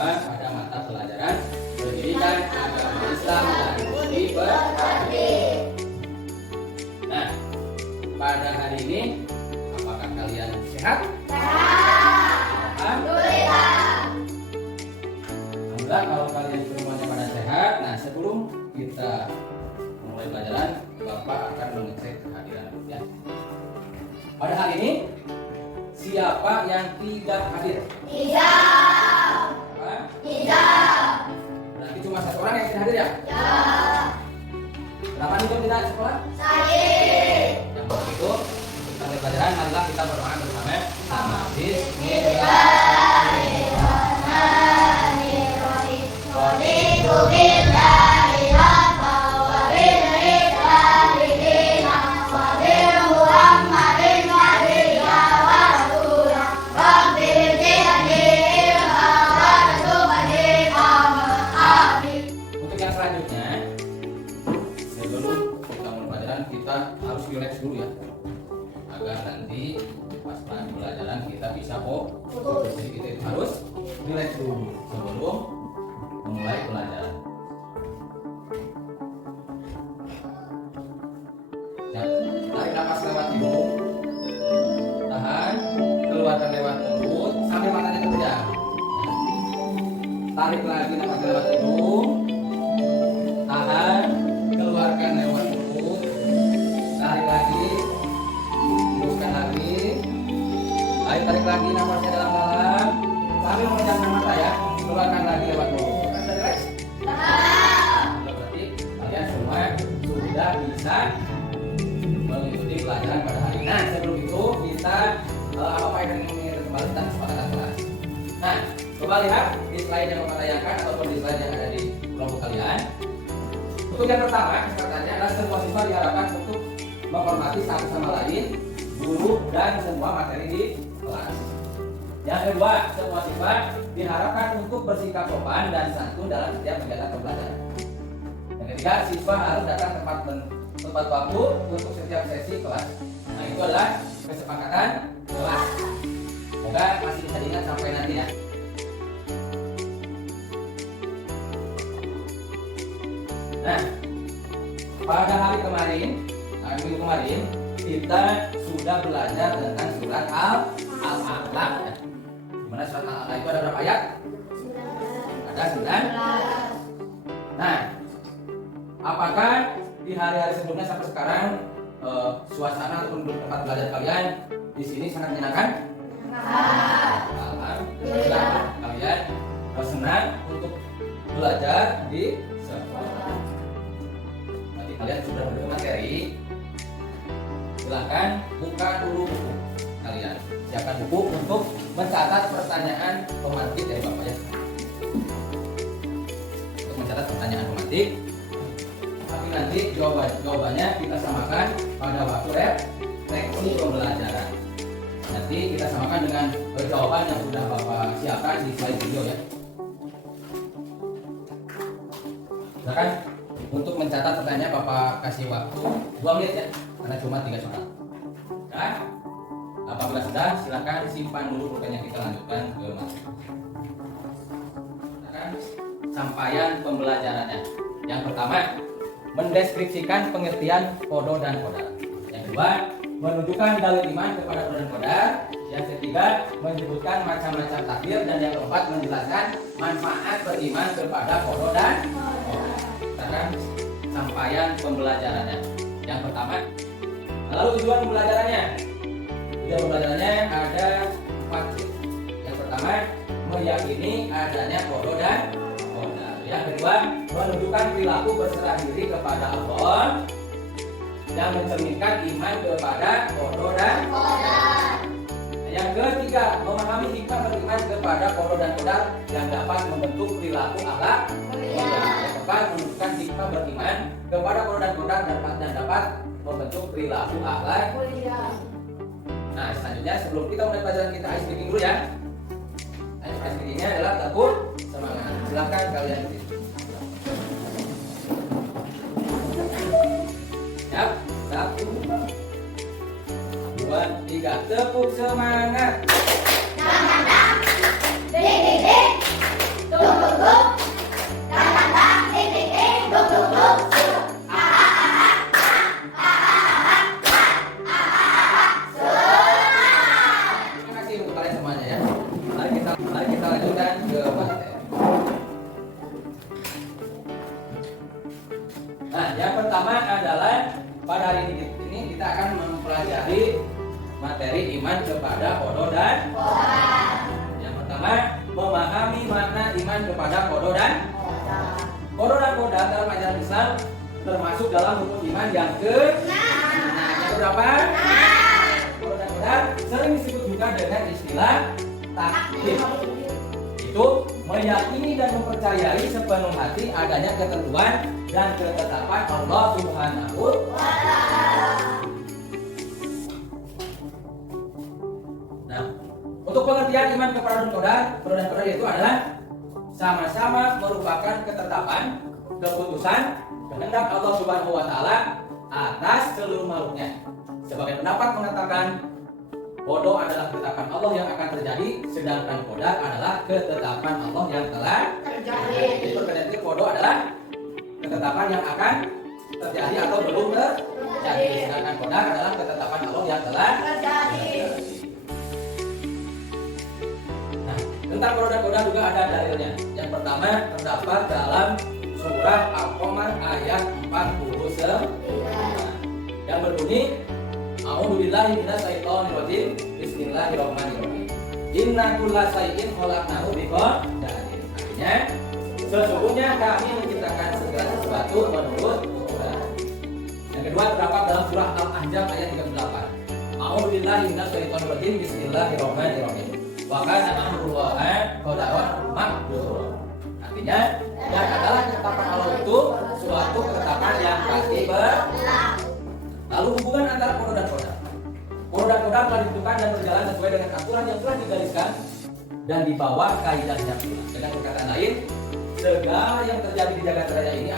bersama pada mata pelajaran pendidikan agama Islam dan budi pekerti. Nah, pada hari ini apakah kalian sehat? Alhamdulillah. Alhamdulillah kalau kalian semuanya pada sehat. Nah, sebelum kita mulai pelajaran, Bapak akan mengecek kehadiran ya. Pada hari ini siapa yang tidak hadir? Tidak. Tidak. Berarti cuma satu orang yang tidak hadir ya? Ya. Kenapa nih kok tidak sekolah? Sakit. Yang begitu kita mulai pelajaran. Marilah kita berdoa bersama. Bismillahirrahmanirrahim. Raditu billahi rabban wa bil islami dinan wa bi Muhammadin nabiyyan wa rasulan. Rabbil zidni ilman warzuqni fahma. Untuk yang selanjutnya, sebelum kita mulai pelajaran kita harus relax dulu ya, agar nanti pas pelajaran kita bisa fokus. Jadi kita itu harus relax dulu sebelum memulai pelajaran. Ya, tarik nafas lewat hidung, tahan, keluarkan lewat mulut sampai matanya terpejam. Tarik lagi nafas lewat hidung, tahan, keluarkan lewat mulut, tarik lagi, hembuskan lagi. Ayo tarik lagi nafasnya dalam-dalam sambil memejamkan mata ya, keluarkan lagi lewat mulut. Kan sudah relax? Berarti kalian semua sudah bisa mengikuti pelajaran pada hari ini. Nah, sebelum itu kita apa yang ingin kembali dan kesepakatan kelas. Nah, coba lihat di slide yang Bapak tayangkan ataupun di slide yang ada di kelompok kalian. Untuk yang pertama, kesepakatannya adalah semua siswa diharapkan untuk menghormati satu sama lain, guru dan semua materi di kelas. Yang kedua, semua siswa diharapkan untuk bersikap sopan dan santun dalam setiap kegiatan pembelajaran. Yang ketiga, siswa harus datang tepat waktu untuk setiap sesi kelas. Nah, itu adalah kesepakatan kelas. Semoga masih bisa diingat sampai nanti ya. Nah, pada hari kemarin, minggu kemarin, kita sudah belajar tentang surat Al-Alaq. Dimana surat Al-Alaq itu ada berapa ayat? Ada 9. Nah, apakah di hari-hari sebelumnya sampai sekarang suasana ataupun tempat belajar kalian di sini sangat menyenangkan? Alhamdulillah, kalian senang untuk belajar di sekolah. Nanti kalian sudah belajar materi. Silahkan buka dulu buku kalian. Siapkan buku untuk mencatat pertanyaan pemantik dari Bapak ya. Untuk mencatat pertanyaan pemantik. Tapi nanti jawabannya kita samakan pada waktu refleksi pembelajaran. Nanti kita samakan dengan jawaban yang sudah Bapak siapkan di slide video ya. Silakan untuk mencatat pertanyaan Bapak kasih waktu 2 menit ya, karena cuma 3 soal. Dan apabila sudah, silakan simpan dulu pulpennya, kita lanjutkan ke materi. Silakan sampaian pembelajarannya. Yang pertama, mendeskripsikan pengertian kodo dan kodar. Yang kedua, menunjukkan dalil iman kepada kodo dan kodar. Yang ketiga, menyebutkan macam-macam takdir. Dan yang keempat, menjelaskan manfaat beriman kepada kodo dan kodar. Sekarang sampaian pembelajarannya. Yang pertama, lalu tujuan pembelajarannya. Tujuan pembelajarannya ada 4 tips. Yang pertama, meyakini adanya kodo dan kodar. Yang kedua, menunjukkan perilaku berserah diri kepada Allah yang mencerminkan iman kepada kodo dan kodar. Yang ketiga, memahami hikmah beriman kepada kodo dan kodar yang dapat membentuk perilaku akhlak mulia. Yang keempat, menunjukkan hikmah beriman kepada kodo dan kodar dan dapat membentuk perilaku akhlak mulia. Nah, selanjutnya sebelum kita mulai pelajaran kita ice breaking dulu ya. Ice breakingnya adalah tekun semangat. Silakan kalian berdiri. Siap? 1, 2, 3. Tepuk semangat. Ding ding ding. pertama adalah pada hari ini kita akan mempelajari materi iman kepada qada dan qadar. Yang pertama, memahami makna iman kepada qada dan qadar. Qada dan qadar dalam ajaran Islam termasuk dalam rukun iman yang yang berapa? Qada dan qadar sering disebut juga dengan istilah takdir. Itu meyakini dan mempercayai sepenuh hati adanya ketentuan dan ketetapan Allah Subhanahu wa Ta'ala. Nah, untuk pengertian iman kepada qadar dan qadar itu adalah sama-sama merupakan ketetapan, keputusan, kehendak Allah Subhanahu wa Ta'ala atas seluruh makhluknya. Sebagai pendapat mengatakan qada adalah ketetapan Allah yang akan terjadi, sedangkan qadar adalah ketetapan Allah yang telah terjadi. Jadi perbedaan itu, qada adalah ketetapan yang akan terjadi atau belum terjadi, sedangkan qadar adalah ketetapan Allah yang telah terjadi. Nah, tentang qada dan qadar juga ada dalilnya. Yang pertama terdapat dalam surah Al-Qamar ayat 49 yang berbunyi A'udzubillahi minasyaitonir rajim. Bismillahirrahmanirrahim. Inna kulla shay'in khalaqnahu biqadarin. Artinya, sesungguhnya kami menciptakan segala sesuatu menurut ukuran. Yang kedua terdapat dalam surah Al-Ahzab ayat 38. A'udzubillahi minasyaitonir rajim. Bismillahirrahmanirrahim. Wa kana amrullahi qadaran maqdura. Artinya, dan adalah ketetapan Allah itu suatu ketetapan yang pasti berlaku. Lalu hubungan antara qada dan qadar. Qada dan qadar telah ditentukan dan berjalan sesuai dengan aturan yang telah digariskan dan di bawah kaidahnya pula. Dengan perkataan lain, segala yang terjadi di jagat raya ini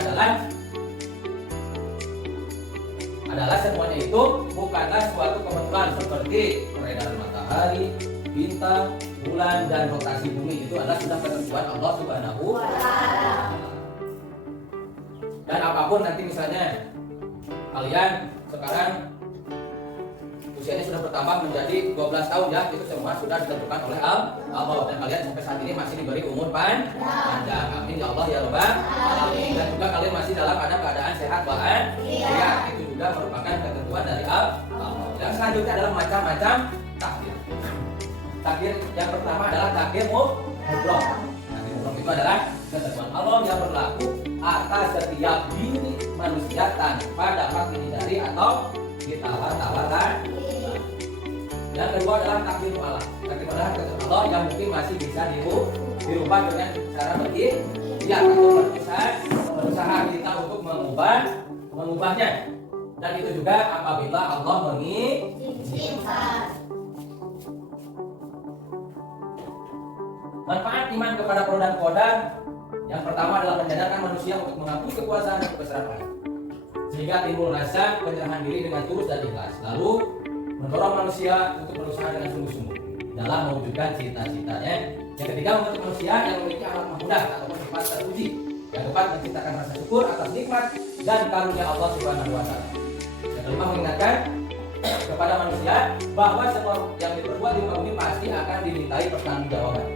adalah semuanya itu bukanlah suatu kebetulan seperti peredaran matahari, bintang, bulan, dan rotasi bumi. Itu adalah sudah ketentuan Allah Subhanahu wa Ta'ala. Dan apapun nanti misalnya kalian sekarang usianya sudah bertambah menjadi 12 tahun ya, itu semua sudah ditentukan oleh Allah, dan kalian sampai saat ini masih diberi umur panjang. Amin ya Allah ya Rabbal alamin. Dan juga kalian masih dalam keadaan sehat walafiat. Itu juga merupakan ketentuan dari Allah. Dan selanjutnya adalah macam-macam takdir. Takdir yang pertama adalah takdir mutlak. Takdir mutlak itu adalah ketentuan Allah yang berlaku atas setiap diri manusia tanpa dapat dihindari atau ditawar-tawarkan. Yang kedua adalah takdir mu'alaf. Takdir adalah ketentuan Allah yang mungkin masih bisa dirubah dengan cara berikhtiar atau berusaha kita untuk mengubahnya. Dan itu juga apabila Allah mengizinkan. Manfaat iman kepada qada dan qadar yang pertama adalah menyadarkan manusia untuk mengakui kekuasaan dan kebesaran Allah, sehingga timbul rasa penyerahan diri dengan tulus dan ikhlas. Lalu mendorong manusia untuk berusaha dengan sungguh-sungguh dalam mewujudkan cita-citanya. Yang ketiga, membentuk manusia yang memiliki akhlak mahmudah atau sifat terpuji. Yang keempat, menciptakan rasa syukur atas nikmat dan karunia Allah Subhanahu wa Ta'ala. Yang kelima, mengingatkan kepada manusia bahwa semua yang diperbuat di muka bumi pasti akan dimintai pertanggungjawaban.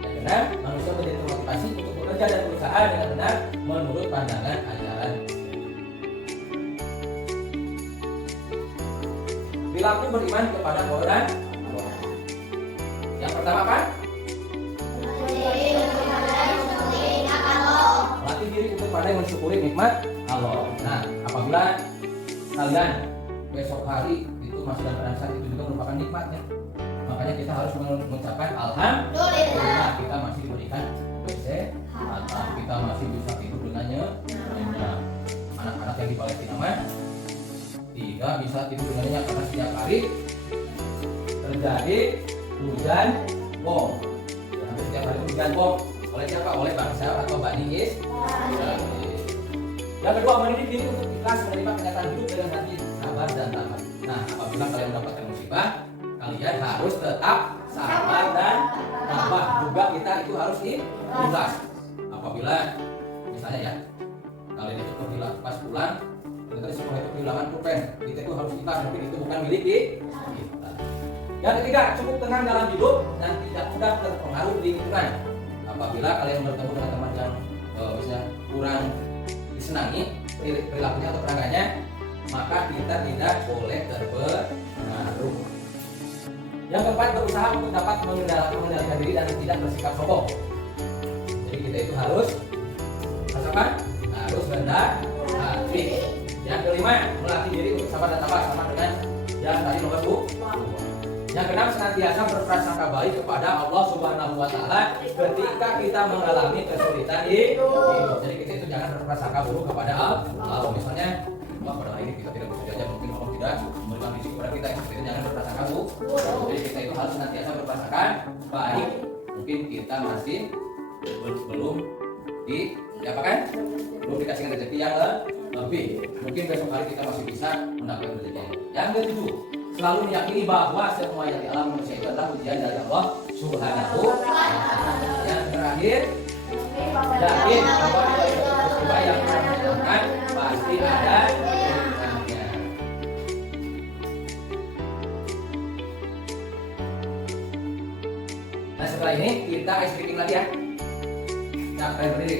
Yang keenam, manusia menjadi termotivasi untuk bekerja dan berusaha dengan benar menurut pandangan ajaran. Perilaku beriman kepada qada dan qadar. Yang pertama apa? Melatih diri untuk pandai mensyukuri nikmat Allah. Nah, apabila kalian besok hari itu masih dalam keadaan sehat, itu juga merupakan nikmatnya. Makanya kita harus mengucapkan alhamdulillah kita masih diberikan kesehatan, kita masih bisa tidur dengan nyenyak. Anak-anak yang di Palestina mah tidak bisa tidur dengan nyenyak karena setiap hari terjadi hujan bom. Hampir setiap hari hujan bom. Oleh siapa? Oleh bangsa atau Bani Israil. Yang kedua, mendidik diri untuk ikhlas menerima kenyataan hidup dengan hati sabar dan tabah. Nah, apabila kalian mendapatkan musibah, kalian harus tetap sabar dan tabah. Juga kita itu harus ikhlas. Apabila misalnya ya, kalian itu pas pulang, kita di sekolah itu kehilangan pulpen, kita itu harus ikhlas, tapi itu bukan milik kita. Yang ketiga, cukup tenang dalam hidup dan tidak mudah terpengaruh lingkungan. Apabila kalian bertemu dengan teman yang misalnya kurang disenangi, perilakunya atau perangannya, maka kita tidak boleh terpengaruh. Yang keempat, berusaha untuk dapat mengendalikan diri dan tidak bersikap sombong. Jadi kita itu harus apa? Harus rendah hati. Yang kelima, melatih diri untuk sabar dan tabah, sama dengan yang tadi nomor 2. Yang keenam, senantiasa berprasangka baik kepada Allah Subhanahu wa Ta'ala ketika kita mengalami kesulitan hidup. Jadi kita itu jangan berprasangka buruk kepada Allah. Misalnya, pada hari ini kita tidak bekerja aja, mungkin Allah tidak memberikan rezeki kepada kita. Kita jangan berprasangka buruk. Jadi kita itu harus senantiasa berprasangka baik. Mungkin kita masih belum diapakan? Belum dikasih rezeki yang lebih. Mungkin besok hari kita masih bisa mendapatkan rezeki. Yang ketujuh, selalu meyakini bahwa semua yang dialami manusia itu adalah ujian dari Allah Subhanahu wa Ta'ala. Yang terakhir, yakin bahwa peristiwa yang pernah dilakukan pasti ada hikmahnya. Nah, setelah ini kita ice breaking lagi ya. Sampai berdiri.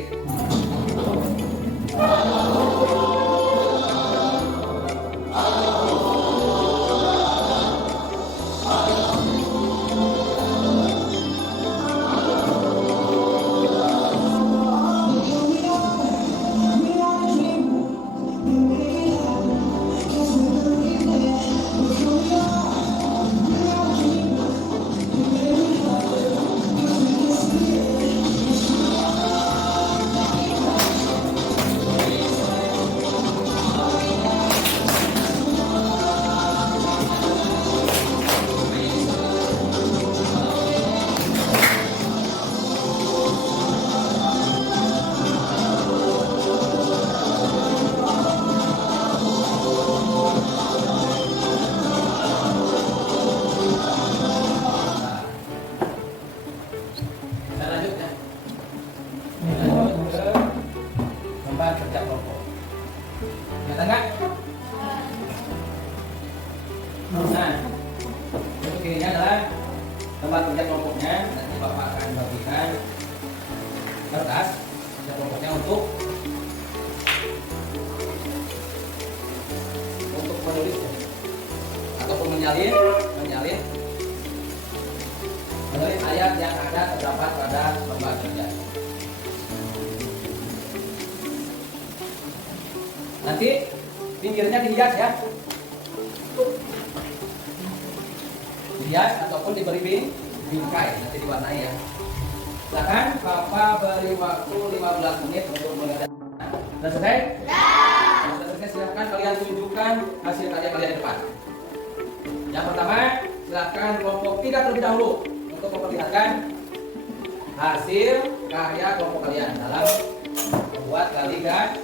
Kerja kelompok. Nyata enggak? Nah, untuk ini adalah tempat kerja kelompoknya. Nanti Bapak akan bagikan kertas kerja kelompoknya untuk menulis ataupun menyalin ayat yang ada terdapat pada lembar kerja. Nanti pinggirnya dihias ya, dihias ataupun diberi bingkai, nanti diwarnai ya. Silakan Bapak beri waktu 15 menit untuk mengerjakan. Sudah selesai? Sudah selesai, silakan kalian tunjukkan hasil karya kalian di depan. Yang pertama, silakan kelompok 3 terlebih dahulu untuk memperlihatkan hasil karya kelompok kalian dalam membuat kaligrafi.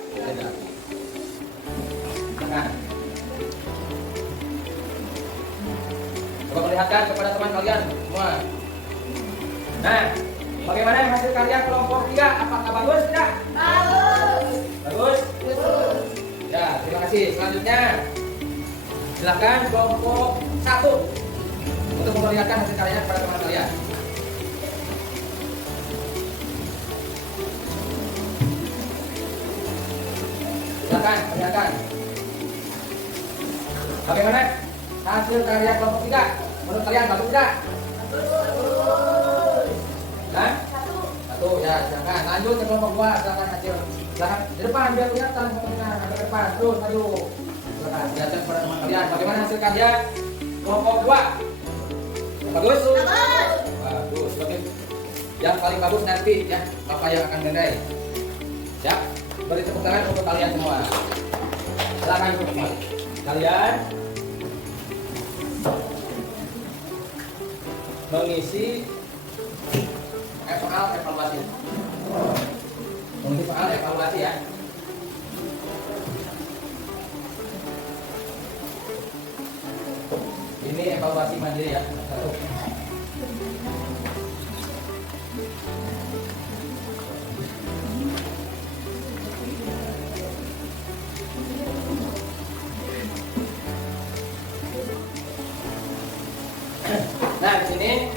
Nah, coba perlihatkan kepada teman kalian semua. Nah, bagaimana hasil karya kelompok 3? Apakah bagus tidak? Bagus. Bagus? Bagus. Ya, terima kasih. Selanjutnya, silakan kelompok 1 untuk memperlihatkan hasil karyanya kepada teman kalian. Silakan perlihatkan. Bagaimana hasil karya kelompok 3? Menurut kalian bagus tidak? Bagus. Kan? Satu ya, silakan. Lanjut ke kelompok 2, silakan hasil. Silakan di depan biar kelihatan kelompoknya, ke depan. Terus maju. Silakan lihatkan kepada teman kalian. Bagaimana hasil karya kelompok 2? Bagus? Bagus. Bagus. Bagus. Yang paling bagus nanti ya, Bapak yang akan menilai. Siap? Beri tepuk tangan untuk kalian semua. Silakan duduk kembali. Kalian mengisi soal evaluasi. Mengisi soal evaluasi ya. Ini evaluasi mandiri ya. Satu. Nah, di sini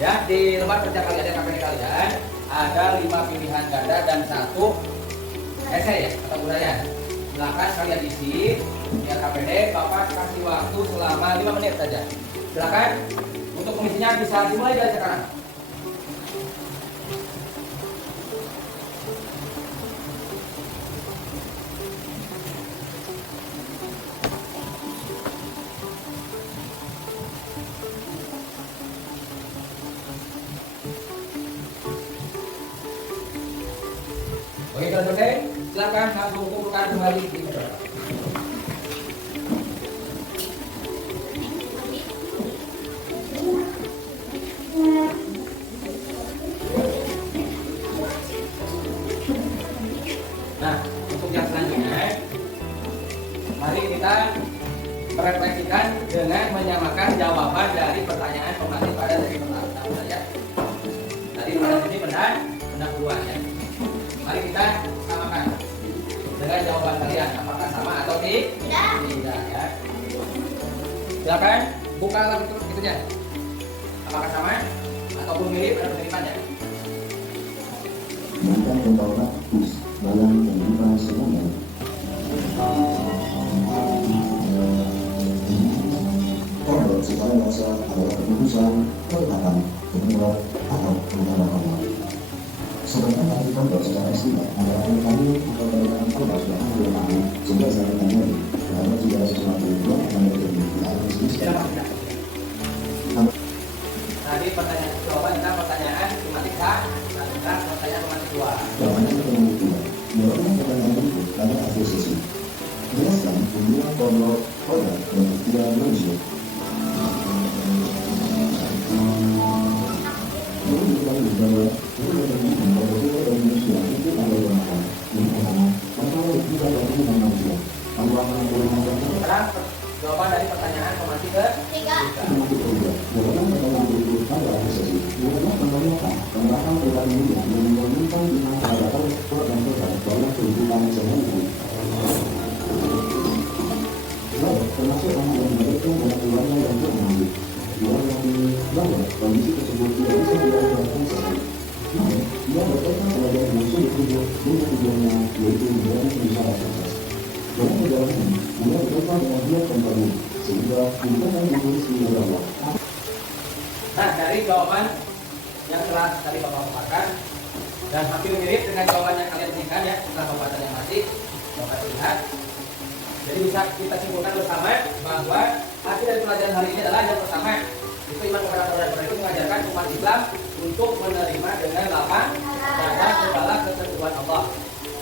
ya, di lembar kerja kalian dan KPD kalian ada 5 pilihan ganda dan 1 esai ya, atau uraian. Silakan kalian isi. Biar KPD, Bapak kasih waktu selama 5 menit saja. Silakan. Untuk mengisinya bisa dimulai dari sekarang. Oke, kalau selesai, silakan langsung kumpulkan kembali di meja. Nah, untuk yang selanjutnya, mari kita merefleksikan dengan menyamakan jawaban dari pertanyaan pematik pada sesi pertama ya. Tadi pada sini benar duluan ya. Mari kita samakan dengan jawaban kalian, apakah sama atau tidak? Tidak ya. Silakan buka lagi terus gitu ya. Apakah sama ataupun mirip ada kemiripannya? Bukan membawa bus dalam kehidupan semuanya. Pondok supaya masa adalah keputusan, kelihatan, kedua, atau pengalaman. Sebenarnya nanti pondok secara istilah adalah kami atau berikan pondok yang bermakna sehingga saya tanya lalu jika sesuatu itu akan terjadi di alam semesta. Tadi pertanyaan jawaban kita pertanyaan tematik sah, dan kita pertanyaan tematik dua. Jawabannya ketemu dua. Menurutnya pertanyaan berikut ada asosiasi. Jelaskan hubungan pondok kodar dan istilah manusia. Ini diketahui bahwa itu berarti bahwa kita dan manusia itu ada yang makan. Yang pertama, pertama kita bertemu dengan manusia. Allah mengatakan Sekarang jawaban dari pertanyaan tematik ke Tiga. jawaban pertanyaan berikut ada asosiasi. Menurutnya penelitian penerapan perilaku ini yang menginginkan dengan peradaban sport dan kodar dalam kehidupan sehari-hari. Termasuk anak yang melahirkan dan keluarga yang bermandi. Orang yang dilahirkan kondisi tersebut tidak bisa dilakukan sehari. Namun, dia berkaitan sebagai musuh ditujuh dengan tujuannya yaitu menjadi pengusaha sukses. Dalam perjalanan ini, dia berkaitan dengan dia kembali sehingga bukan hanya menulis di Allah. Nah, dari jawaban yang telah tadi Bapak paparkan dan hampir mirip dengan jawaban yang kalian berikan ya setelah pembahasan yang masih Bapak lihat. Jadi bisa kita simpulkan bersama bahwa hasil dari pelajaran hari ini adalah yang pertama itu iman kepada saudara itu mengajarkan umat Islam untuk menerima dengan lapang dada segala ketentuan Allah,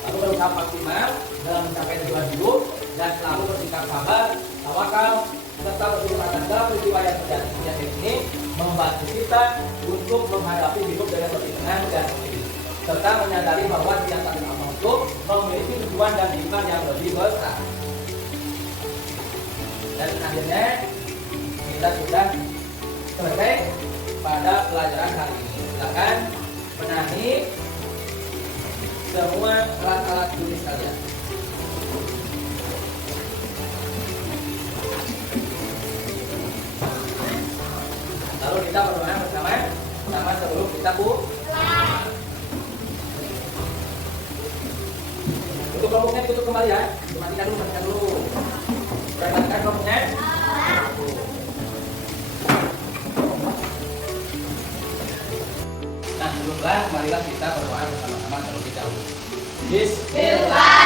lalu berusaha maksimal dalam mencapai tujuan hidup dan selalu bersikap sabar, tawakal serta bersyukur atas segala peristiwa yang terjadi ini membantu kita untuk menghadapi hidup dengan lebih tenang dan positif serta menyadari bahwa setiap kali amal itu memiliki tujuan dan iman yang lebih besar. Dan akhirnya kita sudah selesai pada pelajaran hari ini. Silakan benahi semua alat-alat tulis kalian. Lalu kita berdoa bersama sebelum kita untuk kelompoknya tutup kembali ya. Matikan dulu. Perhatikan kelompoknya. Nah, sebelumnya marilah kita berdoa bersama-sama terlebih dahulu. Bismillah.